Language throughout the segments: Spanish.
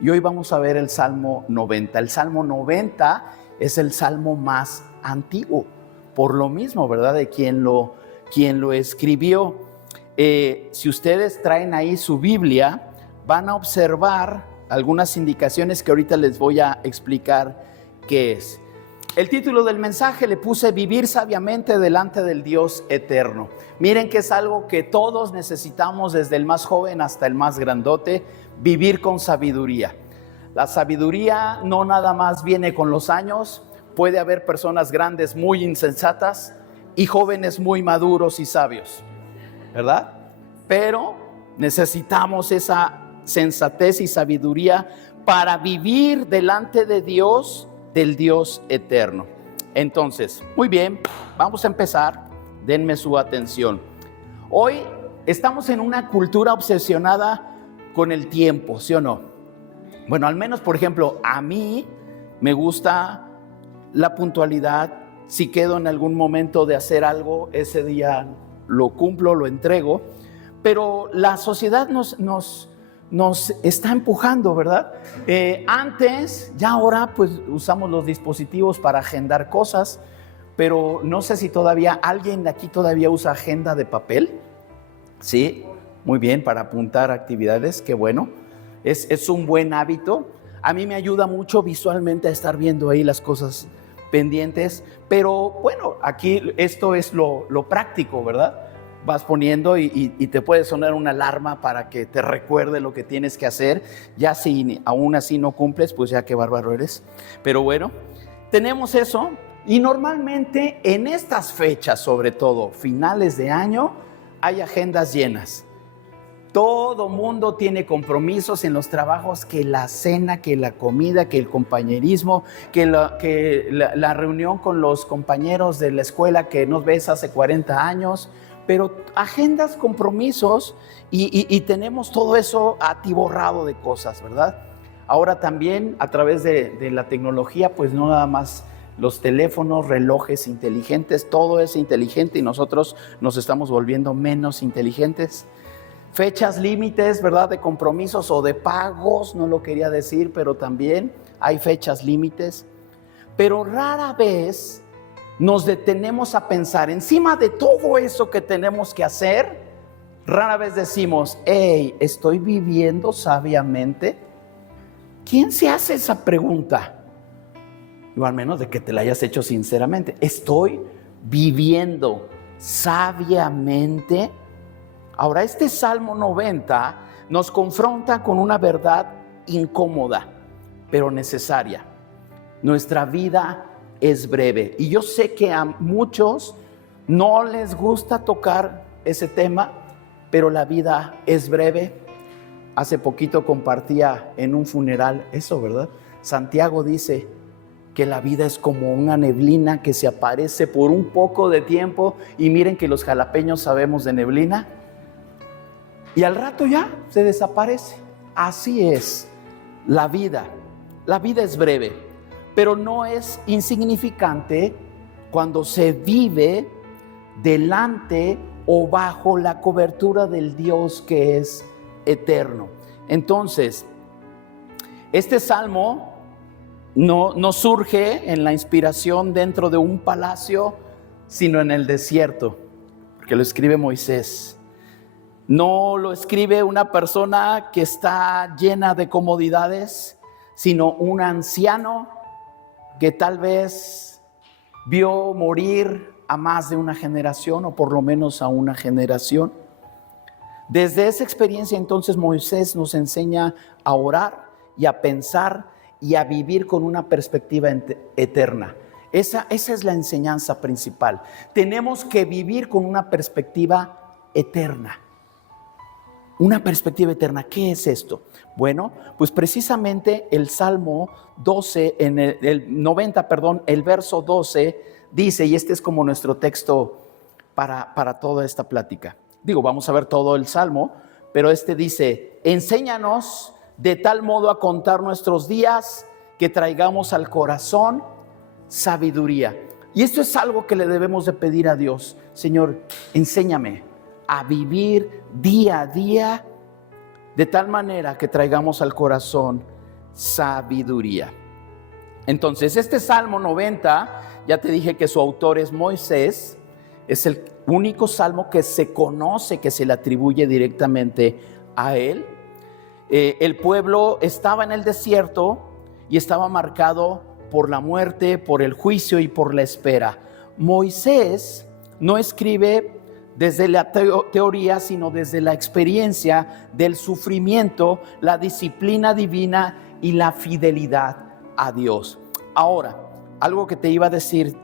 y hoy vamos a ver el Salmo 90. El Salmo 90 es el salmo más antiguo, por lo mismo, ¿verdad? De quien lo escribió. Si ustedes traen ahí su Biblia, van a observar algunas indicaciones que ahorita les voy a explicar qué es. El título del mensaje le puse Vivir sabiamente delante del Dios eterno. Miren que es algo que todos necesitamos, desde el más joven hasta el más grandote, vivir con sabiduría. La sabiduría no nada más viene con los años. Puede haber personas grandes muy insensatas y jóvenes muy maduros y sabios, ¿verdad? Pero necesitamos esa sensatez y sabiduría para vivir delante de Dios, del Dios eterno. Entonces, muy bien, vamos a empezar. Denme su atención. Hoy estamos en una cultura obsesionada con el tiempo, ¿sí o no? Bueno, al menos, por ejemplo, a mí me gusta la puntualidad. Si quedo en algún momento de hacer algo, ese día lo cumplo, lo entrego. Pero la sociedad nos está empujando, ¿verdad? Antes, ya ahora, pues usamos los dispositivos para agendar cosas, pero no sé si todavía alguien de aquí todavía usa agenda de papel. Sí, muy bien, para apuntar actividades, qué bueno. Es un buen hábito. A mí me ayuda mucho visualmente a estar viendo ahí las cosas pendientes, pero bueno, aquí esto es lo práctico, ¿verdad? Vas poniendo y te puede sonar una alarma para que te recuerde lo que tienes que hacer. Ya si aún así no cumples, pues ya qué bárbaro eres. Pero bueno, tenemos eso, y normalmente en estas fechas, sobre todo finales de año, hay agendas llenas. Todo mundo tiene compromisos en los trabajos, que la cena, que la comida, que el compañerismo, que la reunión con los compañeros de la escuela que no ves hace 40 años, pero agendas, compromisos, y tenemos todo eso atiborrado de cosas, ¿verdad? Ahora también a través de la tecnología, pues no nada más los teléfonos, relojes inteligentes, todo es inteligente y nosotros nos estamos volviendo menos inteligentes. Fechas límites, ¿verdad? De compromisos o de pagos, no lo quería decir, pero también hay fechas límites. Pero rara vez nos detenemos a pensar, encima de todo eso que tenemos que hacer, rara vez decimos, hey, ¿estoy viviendo sabiamente? ¿Quién se hace esa pregunta? O al menos de que te la hayas hecho sinceramente. ¿Estoy viviendo sabiamente? Ahora, este Salmo 90 nos confronta con una verdad incómoda, pero necesaria. Nuestra vida es breve. Y yo sé que a muchos no les gusta tocar ese tema, pero la vida es breve. Hace poquito compartía en un funeral eso, ¿verdad? Santiago dice que la vida es como una neblina que se aparece por un poco de tiempo, y miren que los jalapeños sabemos de neblina, y al rato ya se desaparece. Así es la vida. La vida es breve, pero no es insignificante cuando se vive delante o bajo la cobertura del Dios que es eterno. Entonces, este salmo no surge en la inspiración dentro de un palacio, sino en el desierto, porque lo escribe Moisés. No lo escribe una persona que está llena de comodidades, sino un anciano que tal vez vio morir a más de una generación, o por lo menos a una generación. Desde esa experiencia, entonces, Moisés nos enseña a orar y a pensar y a vivir con una perspectiva eterna. Esa es la enseñanza principal. Tenemos que vivir con una perspectiva eterna. Una perspectiva eterna. ¿Qué es esto? Bueno, pues precisamente el Salmo 12, en el 90, el verso 12, dice, y este es como nuestro texto para toda esta plática. Digo, vamos a ver todo el Salmo, pero este dice, enséñanos de tal modo a contar nuestros días que traigamos al corazón sabiduría. Y esto es algo que le debemos de pedir a Dios. Señor, enséñame a vivir día a día de tal manera que traigamos al corazón sabiduría. Entonces, este Salmo 90, ya te dije que su autor es Moisés, es el único salmo que se conoce, que se le atribuye directamente a él. El pueblo estaba en el desierto y estaba marcado por la muerte, por el juicio y por la espera. Moisés no escribe desde la teoría, sino desde la experiencia del sufrimiento, la disciplina divina y la fidelidad a Dios. Ahora, algo que te iba a decir,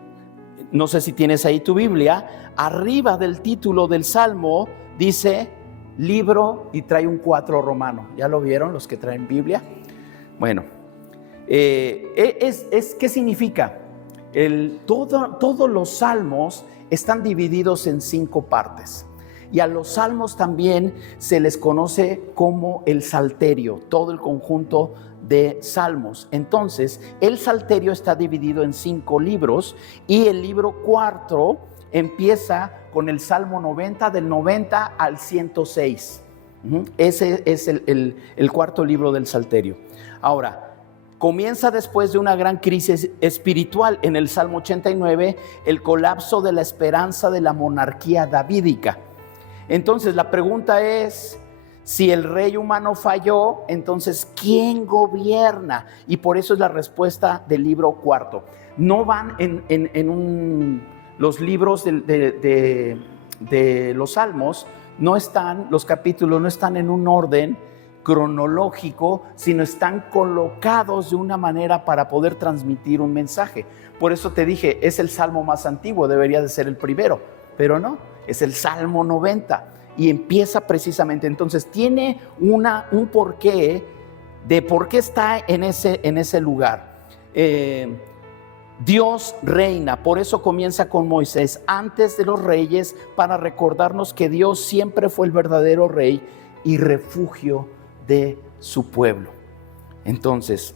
no sé si tienes ahí tu Biblia, arriba del título del Salmo dice libro y trae un 4 romano. ¿Ya lo vieron los que traen Biblia? Bueno, ¿qué significa? Todos los salmos están divididos en 5 partes. Y a los salmos también se les conoce como el salterio, todo el conjunto de salmos. Entonces, el salterio está dividido en 5 libros y el libro 4 empieza con el Salmo 90, del 90 al 106. Ese es el cuarto libro del salterio. Ahora, comienza después de una gran crisis espiritual en el Salmo 89, el colapso de la esperanza de la monarquía davídica. Entonces la pregunta es, si el rey humano falló, entonces ¿quién gobierna? Y por eso es la respuesta del libro cuarto. No van los libros de los salmos, no están, los capítulos no están en un orden cronológico, sino están colocados de una manera para poder transmitir un mensaje. Por eso te dije, es el salmo más antiguo, debería de ser el primero, pero no, es el Salmo 90 y empieza precisamente, entonces tiene un porqué de por qué está en ese lugar. Dios reina, por eso comienza con Moisés, antes de los reyes, para recordarnos que Dios siempre fue el verdadero rey y refugio de su pueblo. Entonces,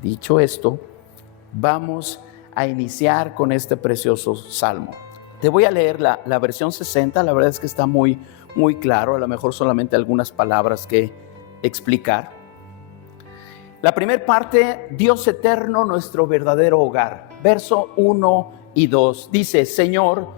dicho esto, vamos a iniciar con este precioso salmo. Te voy a leer la versión 60, la verdad es que está muy claro, a lo mejor solamente algunas palabras que explicar. La primera parte, Dios eterno, nuestro verdadero hogar. Verso 1 y 2, dice, Señor,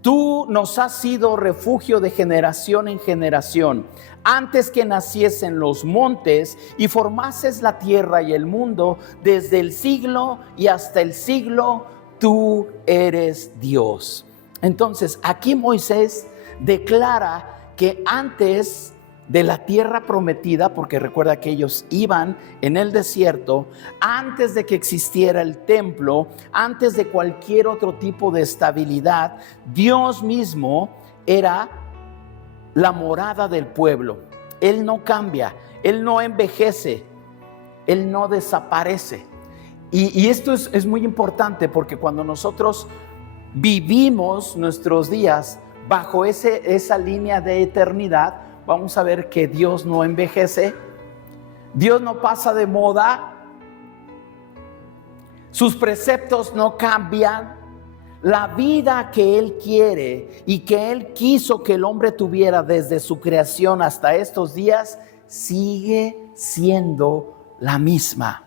tú nos has sido refugio de generación en generación. Antes que naciesen los montes y formases la tierra y el mundo, desde el siglo y hasta el siglo, tú eres Dios. Entonces, aquí Moisés declara que antes de la tierra prometida, porque recuerda que ellos iban en el desierto, antes de que existiera el templo, antes de cualquier otro tipo de estabilidad, Dios mismo era la morada del pueblo. Él no cambia, Él no envejece, Él no desaparece. Y esto es muy importante, porque cuando nosotros vivimos nuestros días bajo esa línea de eternidad, vamos a ver que Dios no envejece, Dios no pasa de moda, sus preceptos no cambian. La vida que Él quiere y que Él quiso que el hombre tuviera desde su creación hasta estos días, sigue siendo la misma.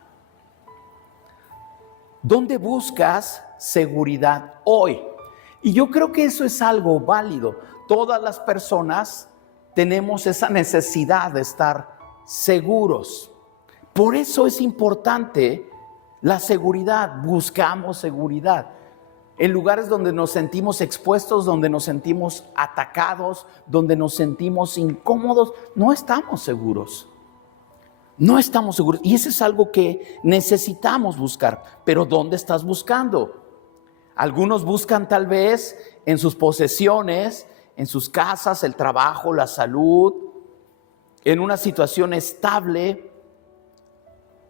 ¿Dónde buscas seguridad hoy? Y yo creo que eso es algo válido. Todas las personas tenemos esa necesidad de estar seguros. Por eso es importante la seguridad. Buscamos seguridad. En lugares donde nos sentimos expuestos, donde nos sentimos atacados, donde nos sentimos incómodos, no estamos seguros. No estamos seguros. Y eso es algo que necesitamos buscar. Pero ¿dónde estás buscando? Algunos buscan tal vez en sus posesiones, en sus casas, el trabajo, la salud, en una situación estable.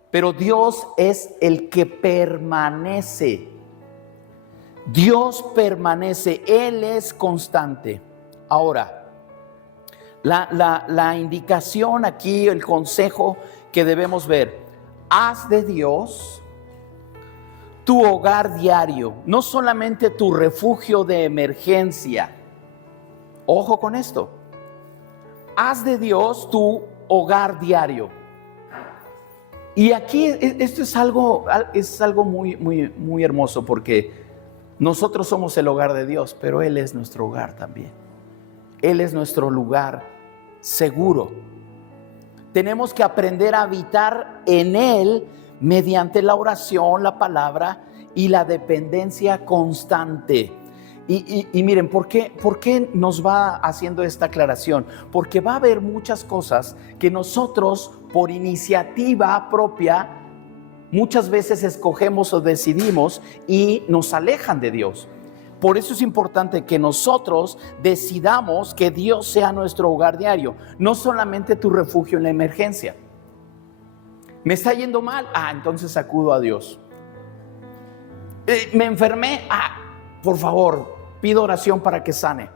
Pero Dios es el que permanece. Dios permanece, Él es constante. Ahora, la indicación aquí, el consejo que debemos ver, haz de Dios tu hogar diario, no solamente tu refugio de emergencia. Ojo con esto, haz de Dios tu hogar diario. Y aquí esto es algo muy, muy, muy hermoso, porque nosotros somos el hogar de Dios, pero Él es nuestro hogar también. Él es nuestro lugar seguro. Tenemos que aprender a habitar en Él mediante la oración, la palabra y la dependencia constante. Y miren, ¿por qué nos va haciendo esta aclaración? Porque va a haber muchas cosas que nosotros, por iniciativa propia, muchas veces escogemos o decidimos y nos alejan de Dios. Por eso es importante que nosotros decidamos que Dios sea nuestro hogar diario, no solamente tu refugio en la emergencia. Me está yendo mal, entonces acudo a Dios. Me enfermé, por favor, pido oración para que sane.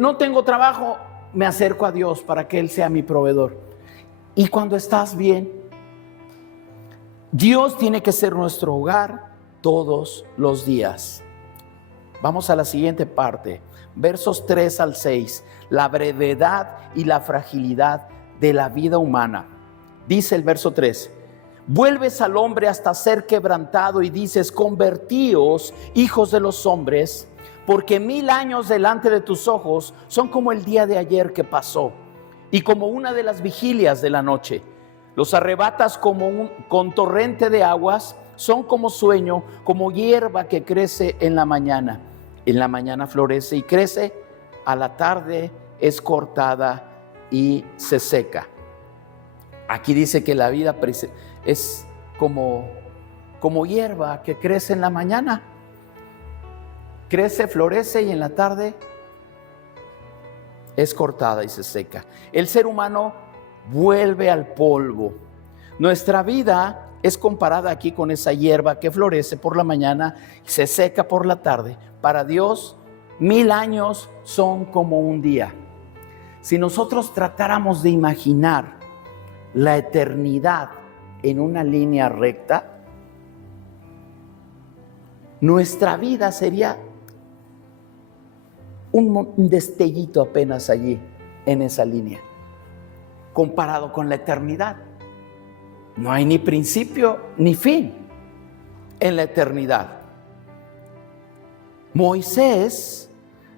No tengo trabajo, me acerco a Dios para que Él sea mi proveedor. Y cuando estás bien, Dios tiene que ser nuestro hogar todos los días. Vamos a la siguiente parte, versos 3 al 6, la brevedad y la fragilidad de la vida humana. Dice el verso 3, vuelves al hombre hasta ser quebrantado y dices, convertíos, hijos de los hombres, porque 1000 años delante de tus ojos son como el día de ayer que pasó, y como una de las vigilias de la noche. Los arrebatas con torrente de aguas, son como sueño, como hierba que crece en la mañana. En la mañana florece y crece, a la tarde es cortada y se seca. Aquí dice que la vida es como hierba que crece en la mañana. Crece, florece y en la tarde es cortada y se seca. El ser humano vuelve al polvo. Nuestra vida es comparada aquí con esa hierba que florece por la mañana y se seca por la tarde. Para Dios, 1000 años son como un día. Si nosotros tratáramos de imaginar la eternidad en una línea recta, nuestra vida sería un destellito apenas allí en esa línea, comparado con la eternidad. No hay ni principio ni fin en la eternidad. Moisés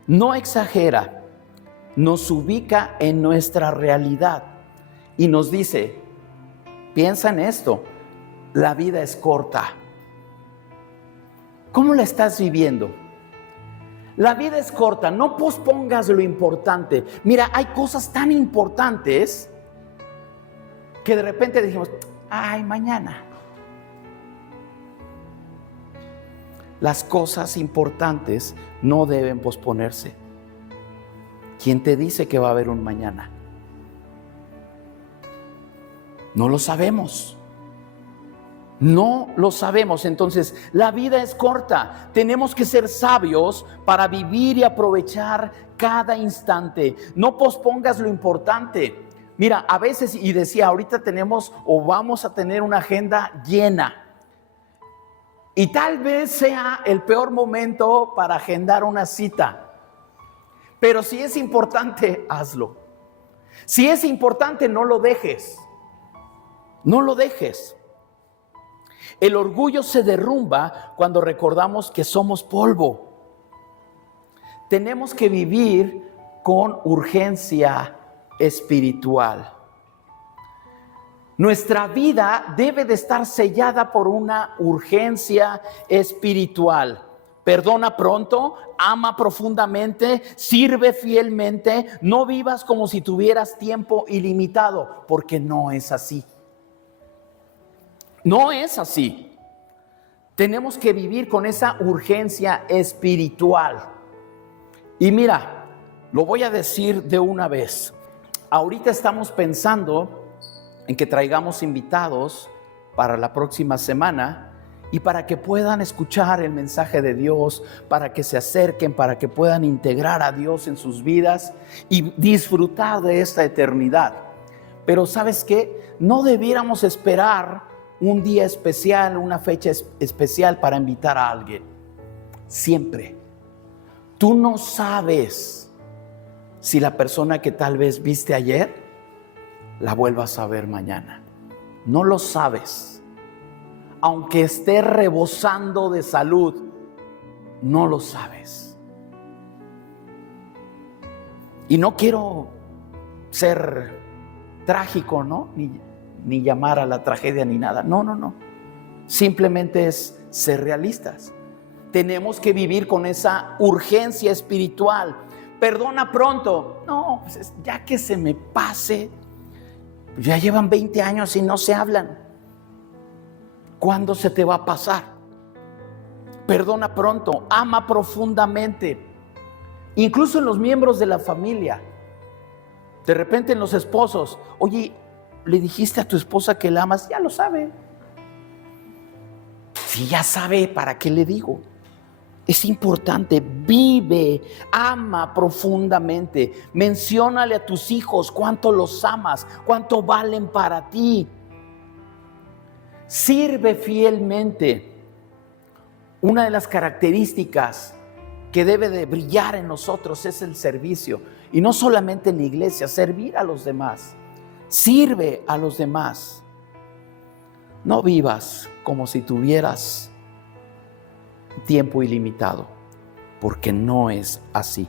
no exagera, nos ubica en nuestra realidad y nos dice, piensa en esto, la vida es corta. ¿Cómo la estás viviendo? La vida es corta, no pospongas lo importante. Mira, hay cosas tan importantes que de repente dijimos, mañana. Las cosas importantes no deben posponerse. ¿Quién te dice que va a haber un mañana? No lo sabemos. No lo sabemos. Entonces, la vida es corta. Tenemos que ser sabios para vivir y aprovechar cada instante. No pospongas lo importante. Mira, a veces, y decía, ahorita tenemos o vamos a tener una agenda llena. Y tal vez sea el peor momento para agendar una cita. Pero si es importante, hazlo. Si es importante, no lo dejes. No lo dejes. El orgullo se derrumba cuando recordamos que somos polvo. Tenemos que vivir con urgencia espiritual. Nuestra vida debe de estar sellada por una urgencia espiritual. Perdona pronto, ama profundamente, sirve fielmente, no vivas como si tuvieras tiempo ilimitado, porque no es así. No es así. Tenemos que vivir con esa urgencia espiritual. Y mira, lo voy a decir de una vez. Ahorita estamos pensando en que traigamos invitados para la próxima semana y para que puedan escuchar el mensaje de Dios, para que se acerquen, para que puedan integrar a Dios en sus vidas y disfrutar de esta eternidad. Pero ¿sabes qué? No debiéramos esperar un día especial, una fecha especial para invitar a alguien. Siempre. Tú no sabes si la persona que tal vez viste ayer la vuelvas a ver mañana. no lo sabes. Aunque estés rebosando de salud, no lo sabes. Y no quiero ser trágico, ¿no? Ni llamar a la tragedia ni nada. No. Simplemente es ser realistas. Tenemos que vivir con esa urgencia espiritual. Perdona pronto. No, pues ya que se me pase. Ya llevan 20 años y no se hablan. ¿Cuándo se te va a pasar? Perdona pronto. Ama profundamente. Incluso en los miembros de la familia. De repente en los esposos. Oye, ¿le dijiste a tu esposa que la amas? Ya lo sabe. Si ya sabe, ¿para qué le digo? Es importante, vive, ama profundamente. Menciónale a tus hijos cuánto los amas, cuánto valen para ti. Sirve fielmente. Una de las características que debe de brillar en nosotros es el servicio. Y no solamente en la iglesia, servir a los demás. Sirve a los demás. No vivas como si tuvieras tiempo ilimitado, porque no es así.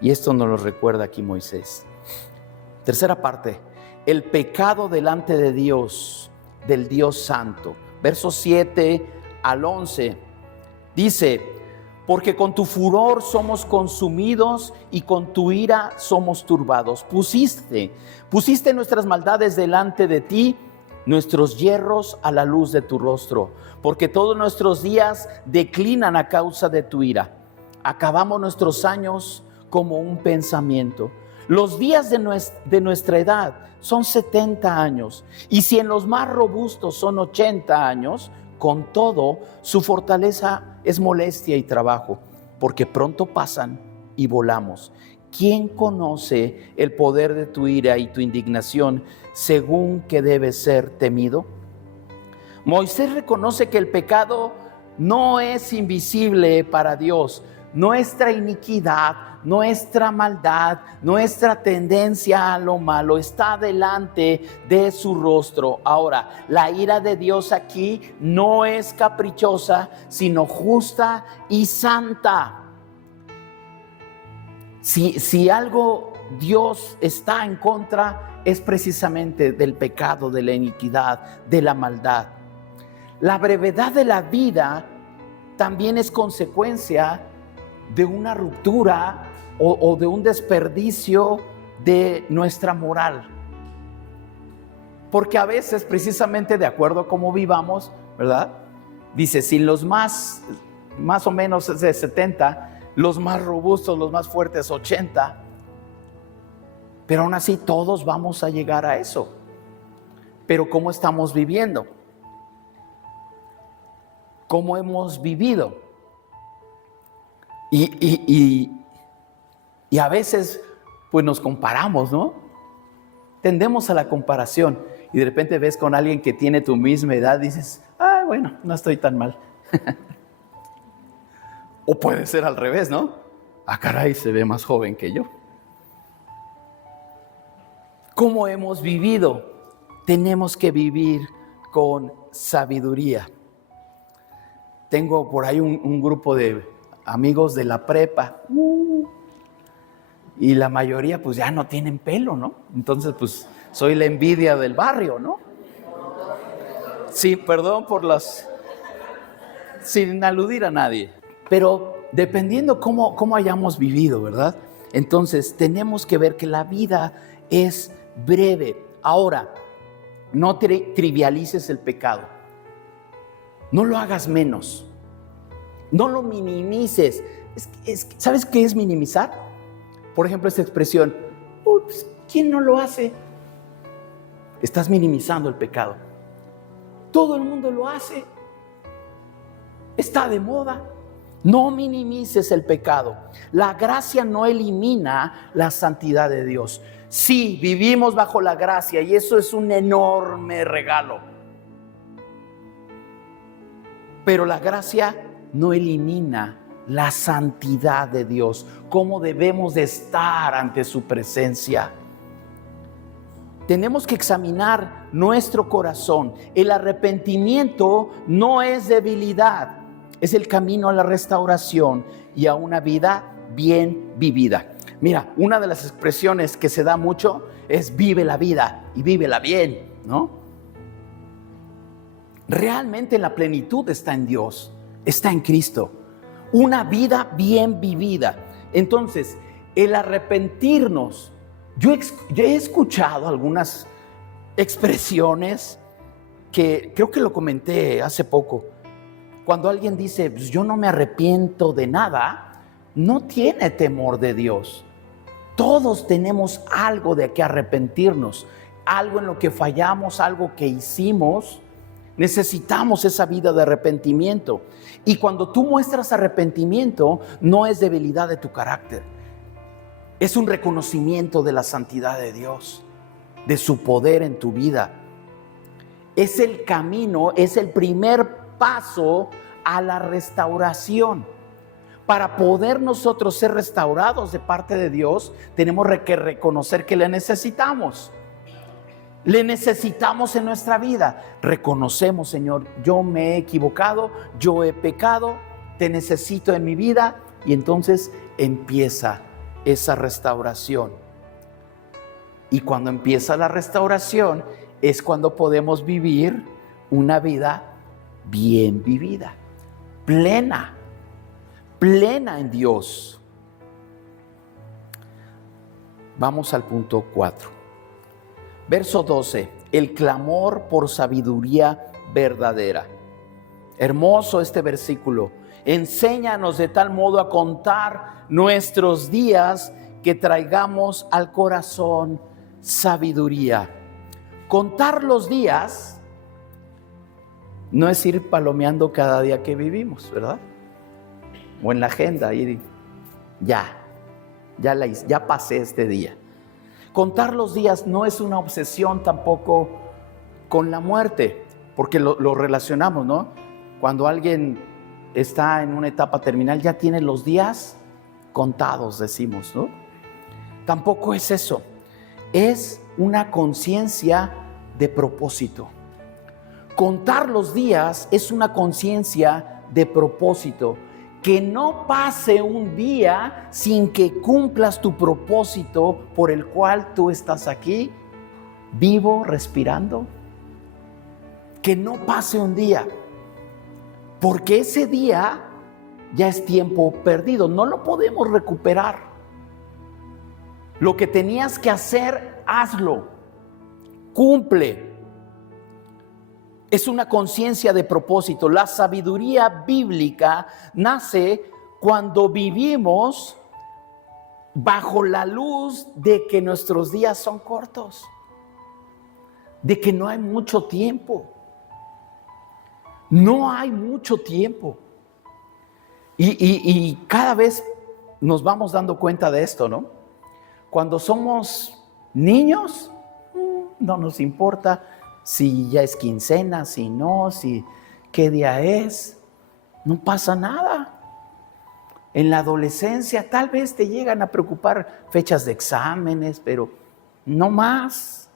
Y esto nos lo recuerda aquí Moisés. Tercera parte, el pecado delante de Dios, del Dios Santo. Versos 7 al 11, dice: porque con tu furor somos consumidos y con tu ira somos turbados. Pusiste nuestras maldades delante de ti, nuestros yerros a la luz de tu rostro, porque todos nuestros días declinan a causa de tu ira. Acabamos nuestros años como un pensamiento. Los días de nuestra edad son 70 años, y si en los más robustos son 80 años, con todo, su fortaleza es molestia y trabajo, porque pronto pasan y volamos. ¿Quién conoce el poder de tu ira y tu indignación, según que debe ser temido? Moisés reconoce que el pecado no es invisible para Dios. Nuestra iniquidad, nuestra maldad, nuestra tendencia a lo malo está delante de su rostro. Ahora, la ira de Dios aquí no es caprichosa, sino justa y santa. Si algo Dios está en contra, es precisamente del pecado, de la iniquidad, de la maldad. La brevedad de la vida también es consecuencia de una ruptura o de un desperdicio de nuestra moral. Porque a veces, precisamente de acuerdo a cómo vivamos, ¿verdad? Dice, si los más o menos es de 70, los más robustos, los más fuertes 80, pero aún así todos vamos a llegar a eso. Pero ¿cómo estamos viviendo? ¿Cómo hemos vivido? Y a veces pues nos comparamos, ¿no? Tendemos a la comparación y de repente ves con alguien que tiene tu misma edad, dices, bueno, no estoy tan mal. O puede ser al revés, ¿no? Caray, se ve más joven que yo. ¿Cómo hemos vivido? Tenemos que vivir con sabiduría. Tengo por ahí un grupo de amigos de la prepa y la mayoría pues ya no tienen pelo, ¿no? Entonces pues soy la envidia del barrio, ¿no? Sí, perdón por sin aludir a nadie, pero dependiendo cómo hayamos vivido, ¿verdad? Entonces tenemos que ver que la vida es breve. Ahora, no trivialices el pecado, no lo hagas menos, no lo minimices. ¿Sabes qué es minimizar? Por ejemplo, esta expresión, pues, ¿quién no lo hace? Estás minimizando el pecado. Todo el mundo lo hace. Está de moda. No minimices el pecado. La gracia no elimina la santidad de Dios. Sí, vivimos bajo la gracia y eso es un enorme regalo. Pero la gracia no elimina la santidad de Dios, cómo debemos de estar ante su presencia. tenemos que examinar nuestro corazón. El arrepentimiento no es debilidad, es el camino a la restauración y a una vida bien vivida. Mira, una de las expresiones que se da mucho es vive la vida y vívela bien, ¿no? Realmente la plenitud está en Dios, está en Cristo. Una vida bien vivida. Entonces, el arrepentirnos, yo he escuchado algunas expresiones que creo que lo comenté hace poco. Cuando alguien dice, pues yo no me arrepiento de nada, no tiene temor de Dios. Todos tenemos algo de que arrepentirnos, algo en lo que fallamos, algo que hicimos. Necesitamos esa vida de arrepentimiento. Y cuando tú muestras arrepentimiento, no es debilidad de tu carácter. Es un reconocimiento de la santidad de Dios, de su poder en tu vida. Es el camino, es el primer paso a la restauración. Para poder nosotros ser restaurados de parte de Dios, tenemos que reconocer que le necesitamos. Le necesitamos en nuestra vida. Reconocemos, Señor, yo me he equivocado, yo he pecado, te necesito en mi vida. Y entonces empieza esa restauración. Y cuando empieza la restauración es cuando podemos vivir una vida bien vivida, plena en Dios. Vamos al punto 4. Verso 12, el clamor por sabiduría verdadera. Hermoso este versículo. Enséñanos de tal modo a contar nuestros días que traigamos al corazón sabiduría. Contar los días no es ir palomeando cada día que vivimos, ¿verdad? O en la agenda, y ya pasé este día. Contar los días no es una obsesión tampoco con la muerte, porque lo relacionamos, ¿no? Cuando alguien está en una etapa terminal, ya tiene los días contados, decimos, ¿no? Tampoco es eso. Es una conciencia de propósito. Contar los días es una conciencia de propósito. Que no pase un día sin que cumplas tu propósito por el cual tú estás aquí, vivo, respirando. Que no pase un día, porque ese día ya es tiempo perdido, no lo podemos recuperar. Lo que tenías que hacer, hazlo, cumple. Es una conciencia de propósito. La sabiduría bíblica nace cuando vivimos bajo la luz de que nuestros días son cortos, de que no hay mucho tiempo. No hay mucho tiempo. Y cada vez nos vamos dando cuenta de esto, ¿no? Cuando somos niños, no nos importa si ya es quincena, si no, si qué día es, no pasa nada. En la adolescencia tal vez te llegan a preocupar fechas de exámenes, pero no más.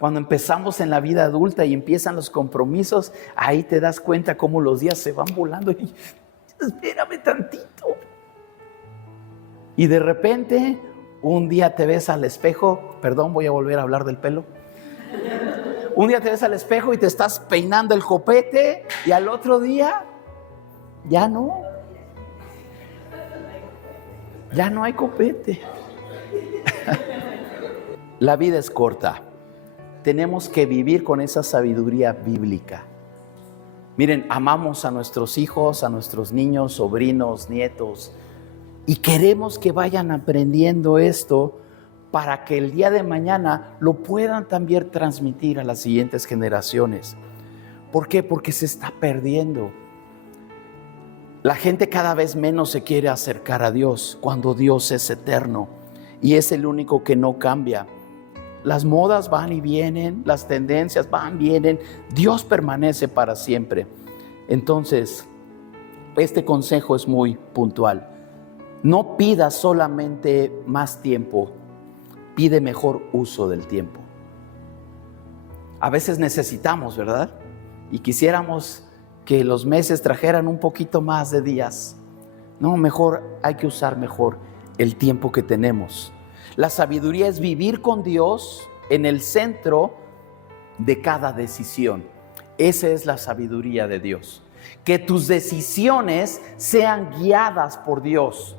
Cuando empezamos en la vida adulta y empiezan los compromisos, ahí te das cuenta cómo los días se van volando y espérame tantito. Y de repente, un día te ves al espejo, perdón, voy a volver a hablar del pelo. Un día te ves al espejo y te estás peinando el copete y al otro día ya no. Ya no hay copete. La vida es corta. Tenemos que vivir con esa sabiduría bíblica. Miren, amamos a nuestros hijos, a nuestros niños, sobrinos, nietos, y queremos que vayan aprendiendo esto para que el día de mañana lo puedan también transmitir a las siguientes generaciones. ¿Por qué? Porque se está perdiendo. La gente cada vez menos se quiere acercar a Dios cuando Dios es eterno y es el único que no cambia. Las modas van y vienen, las tendencias van y vienen, Dios permanece para siempre. Entonces, este consejo es muy puntual. No pidas solamente más tiempo, pide mejor uso del tiempo. A veces necesitamos, ¿verdad? Y quisiéramos que los meses trajeran un poquito más de días. No, mejor hay que usar mejor el tiempo que tenemos. La sabiduría es vivir con Dios en el centro de cada decisión. Esa es la sabiduría de Dios. Que tus decisiones sean guiadas por Dios.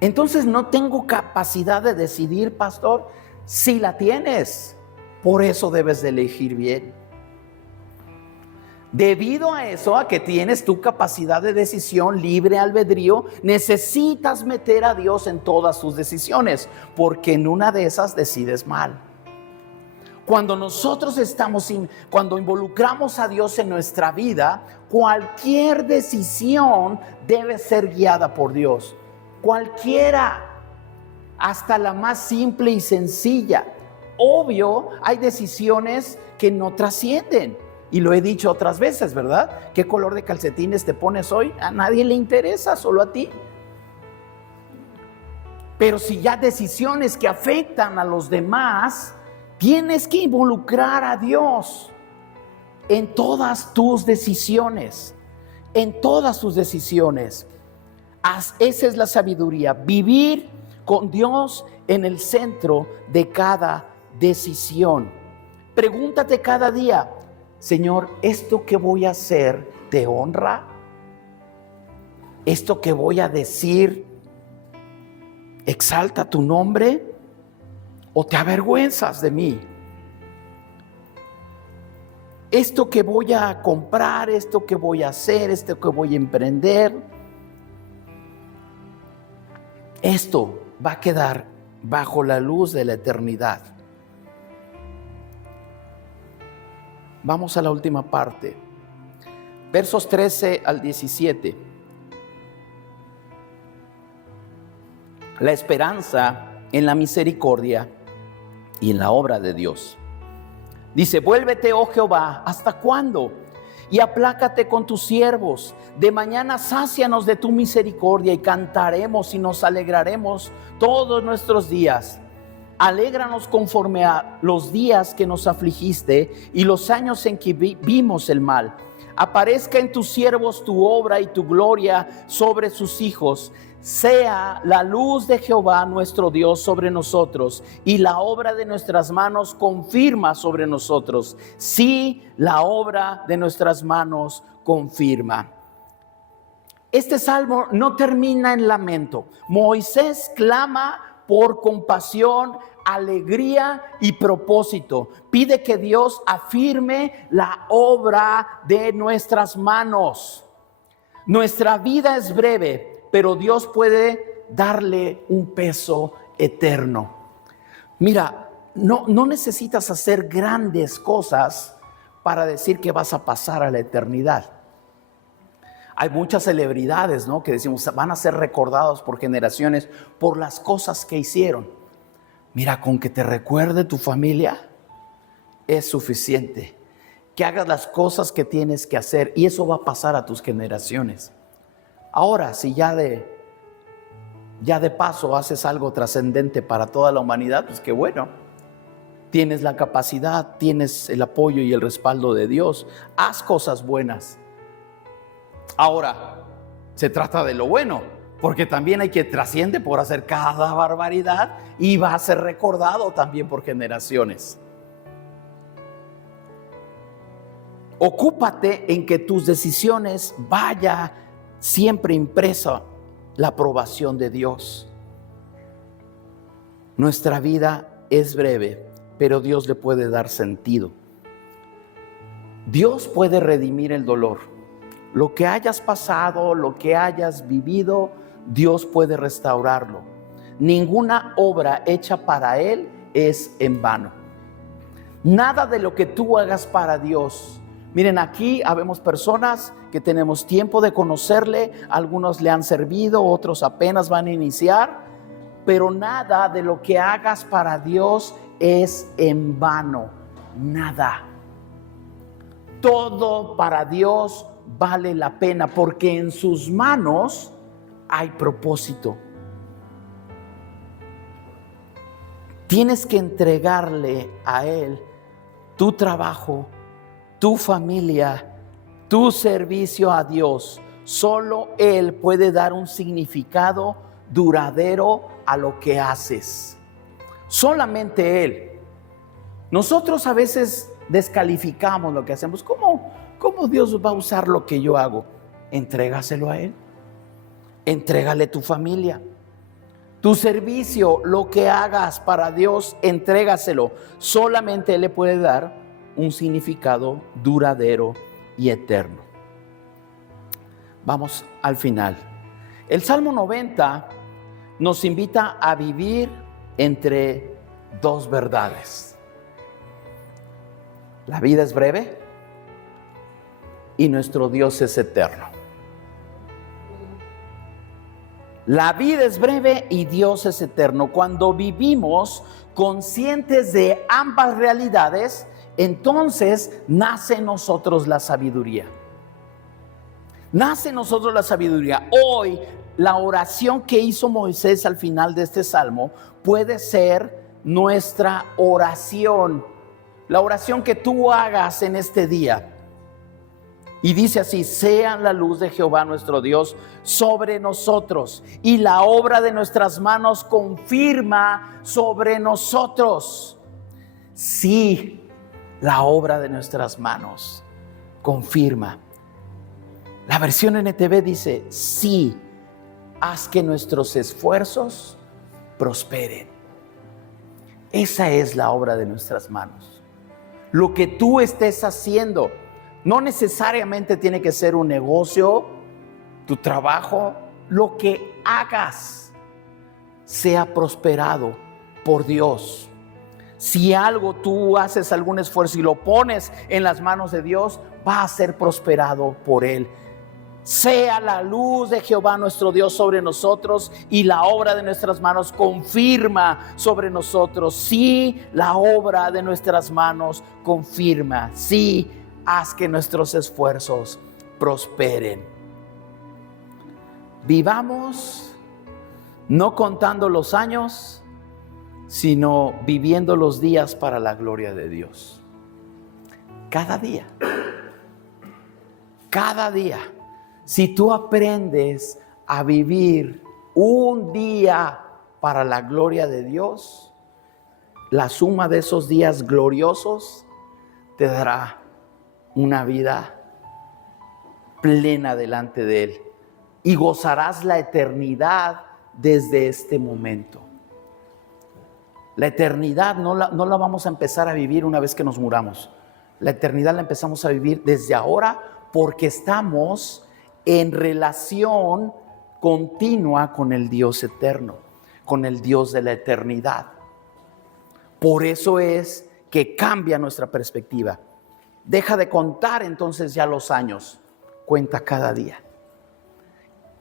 Entonces, no tengo capacidad de decidir, pastor. Sí la tienes. Por eso debes de elegir bien. Debido a eso, a que tienes tu capacidad de decisión, libre albedrío, necesitas meter a Dios en todas tus decisiones, porque en una de esas decides mal. Cuando cuando involucramos a Dios en nuestra vida, cualquier decisión debe ser guiada por Dios. Cualquiera, hasta la más simple y sencilla. Obvio, hay decisiones que no trascienden. Y lo he dicho otras veces, ¿verdad? ¿Qué color de calcetines te pones hoy? A nadie le interesa, solo a ti. Pero si ya decisiones que afectan a los demás, tienes que involucrar a Dios en todas tus decisiones. En todas tus decisiones. Esa es la sabiduría. Vivir con Dios en el centro de cada decisión. Pregúntate cada día: Señor, ¿esto que voy a hacer te honra? ¿Esto que voy a decir exalta tu nombre? ¿O te avergüenzas de mí? ¿Esto que voy a comprar, esto que voy a hacer, esto que voy a emprender, esto va a quedar bajo la luz de la eternidad? Vamos a la última parte, versos 13 al 17. La esperanza en la misericordia y en la obra de Dios. Dice: vuélvete, oh Jehová, ¿hasta cuándo? Y aplácate con tus siervos. De mañana sácianos de tu misericordia y cantaremos y nos alegraremos todos nuestros días. Alégranos conforme a los días que nos afligiste y los años en que vimos el mal. Aparezca en tus siervos tu obra y tu gloria sobre sus hijos. Sea la luz de Jehová nuestro Dios sobre nosotros y la obra de nuestras manos confirma sobre nosotros. Sí, la obra de nuestras manos confirma. Este salmo no termina en lamento. Moisés clama por compasión, alegría y propósito. Pide que Dios afirme la obra de nuestras manos. Nuestra vida es breve, pero Dios puede darle un peso eterno. Mira, no necesitas hacer grandes cosas para decir que vas a pasar a la eternidad. Hay muchas celebridades, ¿no?, que decimos van a ser recordados por generaciones por las cosas que hicieron. Mira, con que te recuerde tu familia es suficiente. Que hagas las cosas que tienes que hacer y eso va a pasar a tus generaciones. Ahora, si ya de paso haces algo trascendente para toda la humanidad, pues qué bueno. Tienes la capacidad, tienes el apoyo y el respaldo de Dios. Haz cosas buenas. Ahora, se trata de lo bueno, porque también hay quien trasciende por hacer cada barbaridad y va a ser recordado también por generaciones. Ocúpate en que tus decisiones vaya siempre impresa la aprobación de Dios. Nuestra vida es breve, pero Dios le puede dar sentido. Dios puede redimir el dolor. Lo que hayas pasado, lo que hayas vivido, Dios puede restaurarlo. Ninguna obra hecha para Él es en vano. Nada de lo que tú hagas para Dios. Miren, aquí habemos personas que tenemos tiempo de conocerle, algunos le han servido, otros apenas van a iniciar, pero nada de lo que hagas para Dios es en vano. Nada. Todo para Dios vale la pena porque en sus manos hay propósito. Tienes que entregarle a Él tu trabajo, tu familia, tu servicio a Dios. Solo Él puede dar un significado duradero a lo que haces. Solamente Él. Nosotros a veces descalificamos lo que hacemos. ¿Cómo Dios va a usar lo que yo hago? Entrégaselo a Él. Entrégale tu familia. Tu servicio, lo que hagas para Dios, entrégaselo. Solamente Él le puede dar un significado duradero y eterno. Vamos al final. El Salmo 90 nos invita a vivir entre dos verdades. La vida es breve y nuestro Dios es eterno. La vida es breve y Dios es eterno. Cuando vivimos conscientes de ambas realidades, entonces nace en nosotros la sabiduría. Nace en nosotros la sabiduría. Hoy, la oración que hizo Moisés al final de este salmo puede ser nuestra oración. La oración que tú hagas en este día. Y dice así: sea la luz de Jehová nuestro Dios sobre nosotros, y la obra de nuestras manos confirma sobre nosotros. Sí, la obra de nuestras manos confirma. La versión NTV dice: sí, haz que nuestros esfuerzos prosperen. Esa es la obra de nuestras manos. Lo que tú estés haciendo no necesariamente tiene que ser un negocio, tu trabajo. Lo que hagas sea prosperado por Dios. Si algo tú haces algún esfuerzo y lo pones en las manos de Dios, va a ser prosperado por Él. Sea la luz de Jehová nuestro Dios sobre nosotros, y la obra de nuestras manos confirma sobre nosotros. Sí, la obra de nuestras manos confirma. Sí, haz que nuestros esfuerzos prosperen. Vivamos no contando los años, sino viviendo los días para la gloria de Dios. Cada día. Cada día. Si tú aprendes a vivir un día para la gloria de Dios, la suma de esos días gloriosos te dará una vida plena delante de Él, y gozarás la eternidad desde este momento. La eternidad no la vamos a empezar a vivir una vez que nos muramos. La eternidad la empezamos a vivir desde ahora, porque estamos en relación continua con el Dios eterno, con el Dios de la eternidad. Por eso es que cambia nuestra perspectiva. Deja de contar entonces ya los años. Cuenta cada día.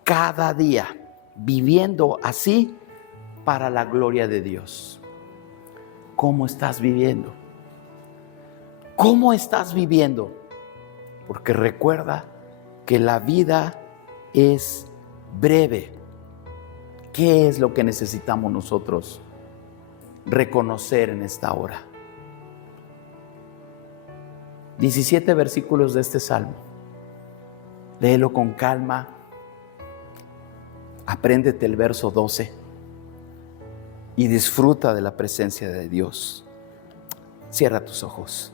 Cada día, viviendo así para la gloria de Dios. ¿Cómo estás viviendo? ¿Cómo estás viviendo? Porque recuerda que la vida es breve. ¿Qué es lo que necesitamos nosotros reconocer en esta hora? 17 versículos de este salmo. Léelo con calma. Apréndete el verso 12 y disfruta de la presencia de Dios. Cierra tus ojos.